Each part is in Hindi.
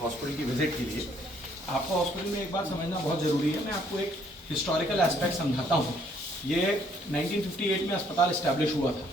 हॉस्पिटल की विजिट के लिए। आपको हॉस्पिटल में एक बात समझना बहुत ज़रूरी है। मैं आपको एक हिस्टोरिकल एस्पेक्ट समझाता हूँ। ये 1958 में अस्पताल इस्टेब्लिश हुआ था।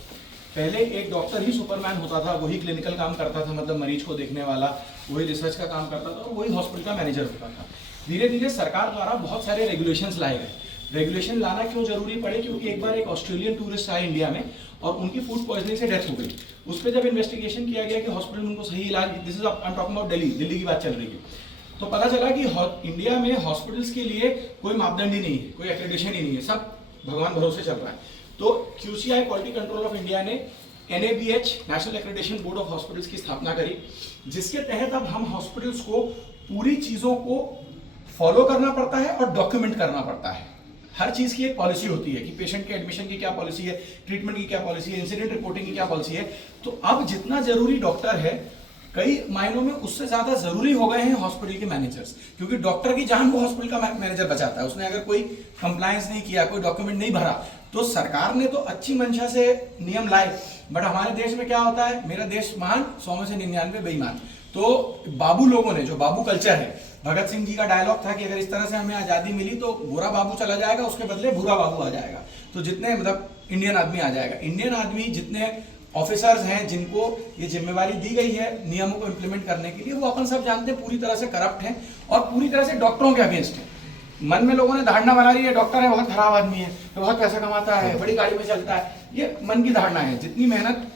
पहले एक डॉक्टर ही सुपरमैन होता था, वही क्लिनिकल काम करता था, मतलब मरीज को देखने वाला, वही रिसर्च का काम करता था और वही हॉस्पिटल का मैनेजर होता था। धीरे धीरे सरकार द्वारा बहुत सारे रेगुलेशंस लाए गए। रेगुलेशन लाना क्यों जरूरी पड़े? क्योंकि एक बार एक ऑस्ट्रेलियन टूरिस्ट आए इंडिया में और उनकी फूड पॉइजनिंग से डेथ हो गई। उस पर जब इन्वेस्टिगेशन किया गया कि हॉस्पिटल में उनको सही इलाज, this is I am talking about Delhi की बात चल रही है, तो पता चला कि इंडिया में हॉस्पिटल्स के लिए कोई मापदंड ही नहीं है, कोई एक्रेडिटेशन ही नहीं है, सब भगवान भरोसे चल रहा है। तो QCI quality control of India ने NABH national accreditation board of hospitals की स्थापना करी, जिसके तहत अब हम हॉस्पिटल्स को पूरी चीज़ों को फॉलो करना पड़ता है और डॉक्यूमेंट करना पड़ता है। हर चीज़ की एक पॉलिसी होती है कि पेशेंट के एडमिशन की क्या पॉलिसी है, ट्रीटमेंट की क्या पॉलिसी है, इंसिडेंट रिपोर्टिंग की क्या पॉलिसी है। तो अब जितना जरूरी डॉक्टर है, कई मायनों में उससे ज़्यादा जरूरी हो गए हैं हॉस्पिटल के मैनेजर्स, क्योंकि डॉक्टर की जान वो हॉस्पिटल का मैनेजर बचाता है। उसने अगर कोई कंप्लायंस नहीं किया, कोई डॉक्यूमेंट नहीं भरा, तो सरकार ने तो अच्छी मंशा से नियम लाए, बट हमारे देश में क्या होता है, मेरा देश महान 100 में से 99 बेईमान। तो बाबू लोगों ने, जो बाबू कल्चर है, भगत सिंह जी का डायलॉग था कि अगर इस तरह से हमें आज़ादी मिली तो गोरा बाबू चला जाएगा, उसके बदले भूरा बाबू आ जाएगा। तो जितने मतलब इंडियन आदमी आ जाएगा, इंडियन आदमी जितने ऑफिसर्स हैं जिनको ये जिम्मेवारी दी गई है नियमों को इम्प्लीमेंट करने के लिए, वो अपन सब जानते हैं पूरी तरह से करप्ट हैं और पूरी तरह से डॉक्टरों के अगेंस्ट है। मन में लोगों ने धारणा बना ली है डॉक्टर है बहुत खराब आदमी है, तो बहुत पैसा कमाता है, बड़ी गाड़ी में चलता है। ये मन की धारणा है। जितनी मेहनत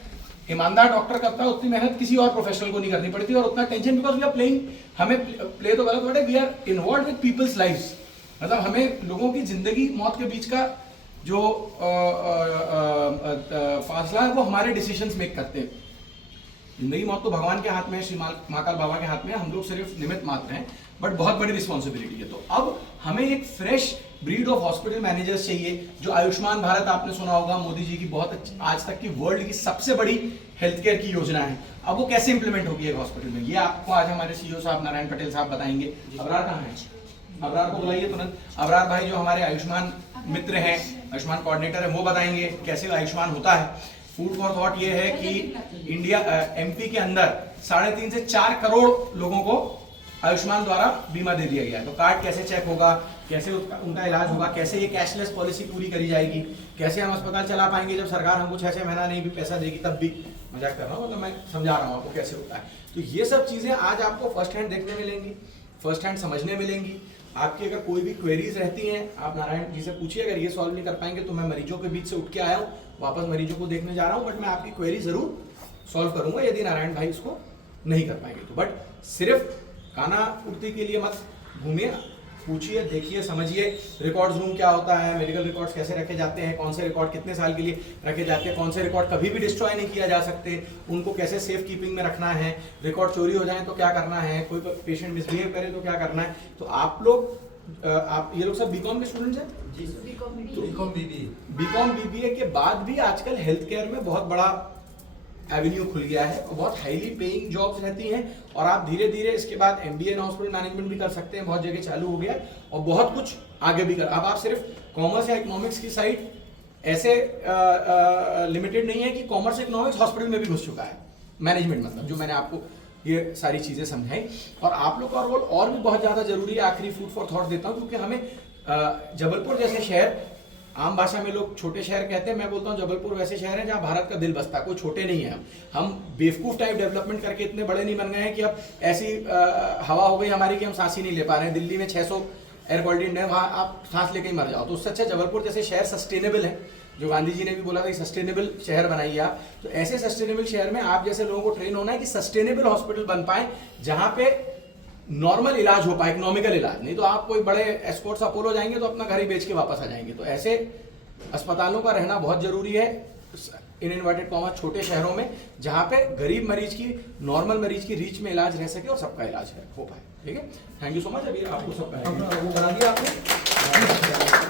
ईमानदार डॉक्टर करता है उतनी मेहनत किसी और प्रोफेशनल को नहीं करनी पड़ती और उतना tension, because we are playing, हमें प्ले तो गलत वर्ड है, we are involve with people's lives. मतलब हमें लोगों की जिंदगी मौत के बीच का जो फासला है वो हमारे डिसीजंस मेक करते हैं। जिंदगी मौत तो भगवान के हाथ में है, श्री महाकाल बाबा के हाथ में है, हम लोग सिर्फ निमित्त मात्र हैं, बट बहुत बड़ी रिस्पॉन्सिबिलिटी है। तो अब हमें एक fresh breed of hospital managers चाहिए। जो आयुष्मान भारत आपने सुना होगा, मोदी जी की बहुत आज तक की वर्ल्ड की सबसे बड़ी हेल्थ केयर की योजना है। अब वो कैसे इंप्लीमेंट होगी एक हॉस्पिटल में, ये आपको आज हमारे CEO साहब नारायण पटेल साहब बताएंगे। अबरार कहाँ है? अबरार को बुलाइए तुरंत। अबरार भाई जो हमारे आयुष्मान मित्र हैं, आयुष्मान कोऑर्डिनेटर है, वो बताएंगे कैसे आयुष्मान होता है। फूड फॉर थॉट ये है कि इंडिया MP के अंदर 3.5 से 4 करोड़ लोगों को आयुष्मान द्वारा बीमा दे दिया गया है। तो कार्ड कैसे चेक होगा, कैसे उनका इलाज होगा, कैसे ये कैशलेस पॉलिसी पूरी करी जाएगी, कैसे हम अस्पताल चला पाएंगे जब सरकार हमको 6-6 महीना नहीं भी पैसा देगी, तब भी। मजाक कर रहा हूँ, मतलब मैं समझा रहा हूँ आपको कैसे होता है। तो ये सब चीज़ें आज आपको फर्स्ट हैंड देखने मिलेंगी, फर्स्ट हैंड समझने मिलेंगी। आपकी अगर कोई भी क्वेरीज रहती हैं, आप नारायण जी से पूछिए। अगर ये सॉल्व नहीं कर पाएंगे तो मैं मरीजों के बीच से उठ के आया हूँ, वापस मरीजों को देखने जा रहा हूँ, बट मैं आपकी क्वेरी जरूर सॉल्व करूंगा यदि नारायण भाई इसको नहीं कर पाएंगे तो। बट सिर्फ खाना पूर्ति के लिए मत घूमिए, पूछिए, देखिए, समझिए। रिकॉर्ड्स रूम क्या होता है, मेडिकल रिकॉर्ड्स कैसे रखे जाते हैं, कौन से रिकॉर्ड कितने साल के लिए रखे जाते हैं, कौन से रिकॉर्ड कभी भी डिस्ट्रॉय नहीं किया जा सकते, उनको कैसे सेफ कीपिंग में रखना है, रिकॉर्ड चोरी हो जाए तो क्या करना है, कोई पेशेंट मिसबिहेव करे तो क्या करना है। तो आप ये लोग सब बीकॉम के स्टूडेंट्स हैं जी? बीकॉम BBA के बाद भी आजकल हेल्थ केयर में बहुत बड़ा एवेन्यू खुल गया है और बहुत हाईली पेइंग जॉब्स रहती हैं और आप धीरे धीरे इसके बाद MBA इन हॉस्पिटल मैनेजमेंट भी कर सकते हैं। बहुत जगह चालू हो गया है और बहुत कुछ आगे भी कर। अब आप सिर्फ कॉमर्स या इकोनॉमिक्स की साइड ऐसे लिमिटेड नहीं है कि कॉमर्स इकोनॉमिक्स हॉस्पिटल में भी घुस चुका है। मैनेजमेंट मतलब जो मैंने आपको ये सारी चीज़ें समझाई, और आप लोग का रोल और भी बहुत ज़्यादा जरूरी है। आखिरी फूड फॉर थॉट देता हूँ, क्योंकि हमें जबलपुर जैसे शहर, आम भाषा में लोग छोटे शहर कहते हैं, मैं बोलता हूँ जबलपुर वैसे शहर है जहाँ भारत का दिल बसता है। कोई छोटे नहीं है। हम बेवकूफ़ टाइप डेवलपमेंट करके इतने बड़े नहीं बन गए हैं कि अब ऐसी हवा हो गई हमारी कि हम सांस ही नहीं ले पा रहे हैं। दिल्ली में 600 एयर क्वालिटी इंडेक्स है, वहाँ आप सांस लेके ही मर जाओ। तो उससे अच्छा जबलपुर जैसे शहर सस्टेनेबल है, जो गांधी जी ने भी बोला था कि सस्टेनेबल शहर बनाइए आप। तो ऐसे सस्टेनेबल शहर में आप जैसे लोगों को ट्रेन होना है कि सस्टेनेबल हॉस्पिटल बन पाए, जहाँ पे नॉर्मल इलाज हो पाए, इकोनॉमिकल इलाज। नहीं तो आप कोई बड़े एस्कॉर्ट्स अपोलो जाएंगे तो अपना घर ही बेच के वापस आ जाएंगे। तो ऐसे अस्पतालों का रहना बहुत जरूरी है इन इन्वर्टेड कॉमा छोटे शहरों में, जहाँ पे गरीब मरीज की, नॉर्मल मरीज की रीच में इलाज रह सके और सबका इलाज हो पाए। ठीक है, थैंक यू सो मच। अभी आपको सब वो बना दिया आपने।